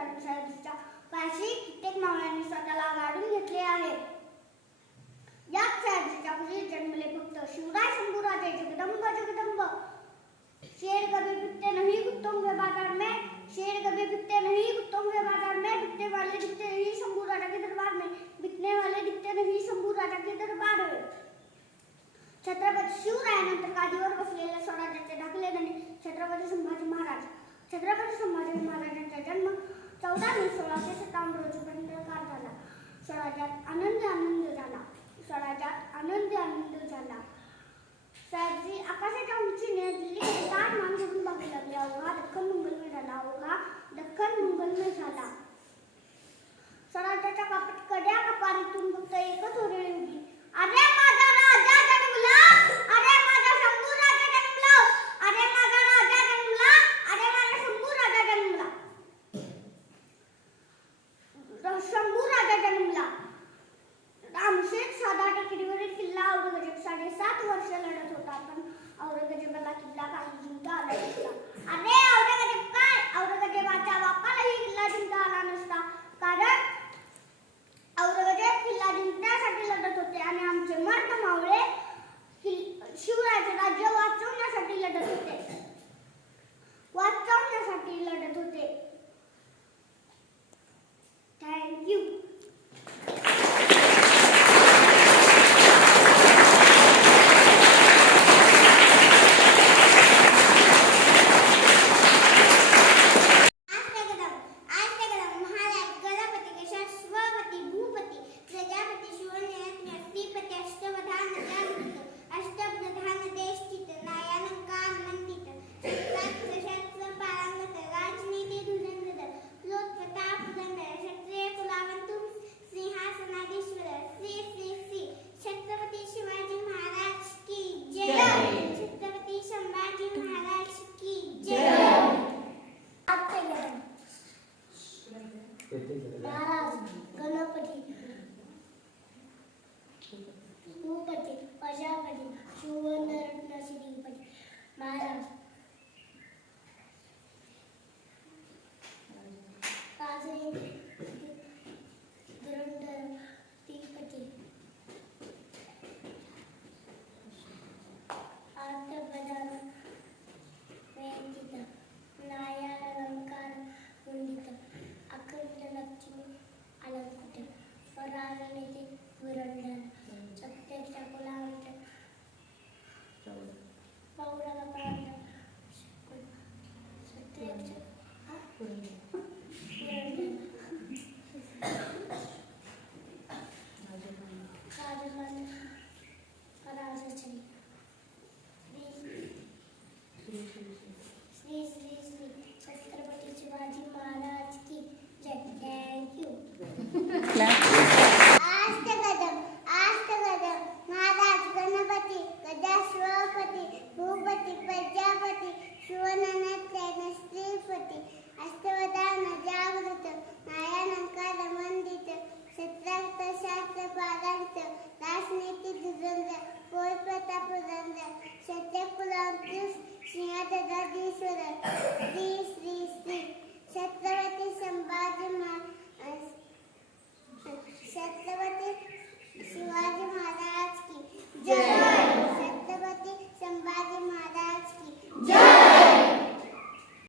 सयाजीच्या पायाशी कित्येक मावळ्यांनी स्वतःला गाडून घेतले आहे. याच सयाजीच्या कुशीत जन्मले फक्त शिवराय शंभूराजे जगदंब जगदंब. शेर कभी बिकते नहीं कुत्तों के बाजार में, शेर कभी बिकते नहीं कुत्तों के बाजार में, बिकने वाले दिखते नहीं शंभू राजा के दरबार में, बिकने वाले दिखते नहीं शंभू राजा के दरबार में. छत्रपती शिवरायानंतर गादीवर बसलेल्या स्वराज्याचे ढाकले धनी छत्रपती संभाजी महाराज. छत्रपती संभाजी महाराजांचा जन्म 14 मे 1657 रोजी पंढरपूर झाला. स्वराज्यात आनंद झाला. स्वराज्यात आनंद झाला. सयाजी आकाशाच्या उंचीने दिल्लीकडे ताठ मान धरून बघू लागले. अवघा दख्खन मंगलमय झाला. अवघा दख्खन मंगलमय झाला. स्वराज्याच्या कड्या कपारीतून फक्त एकच ओरडली होती, अरे माझा राजा जन्मला, अरे माझा शंभू राजा जन्मला, अरे माझा राजा जन्मला, अरे माझा शंभू राजा जन्मला. शंभू राजा जन्मला. रामशेठ साधा टेकडीवरील किल्ला औरंगजेब 7.5 वर्ष लढत होता, पण औरंगजेबाला किल्ला काही जिंकता आला नसता. अरे औरंगजेब काय, औरंगजेबाच्या बापालाही किल्ला जिंकता आला नसता, कारण औरंगजेब किल्ला जिंकण्यासाठी लढत होते आणि आमचे मर्द मावळे शिवरायाचे राज्य वाचवण्यासाठी लढत होते. थँक्यू. महाराज गणपती भूपती प्रजापती सुवर्णरत्न श्रीपती महाराज काजळे धुरंधर तिपती आर्तप्रधान व्यंजित नायालंकार मंडित अखंड लक्ष्मी अलंकृत परागणिते धुरंधर सत्यक्ष कुलांत पौरवप्रांत सत्यक्ष राजमान पराजय श्री छत्रपती शिवाजी महाराज की जय. थँक्यू.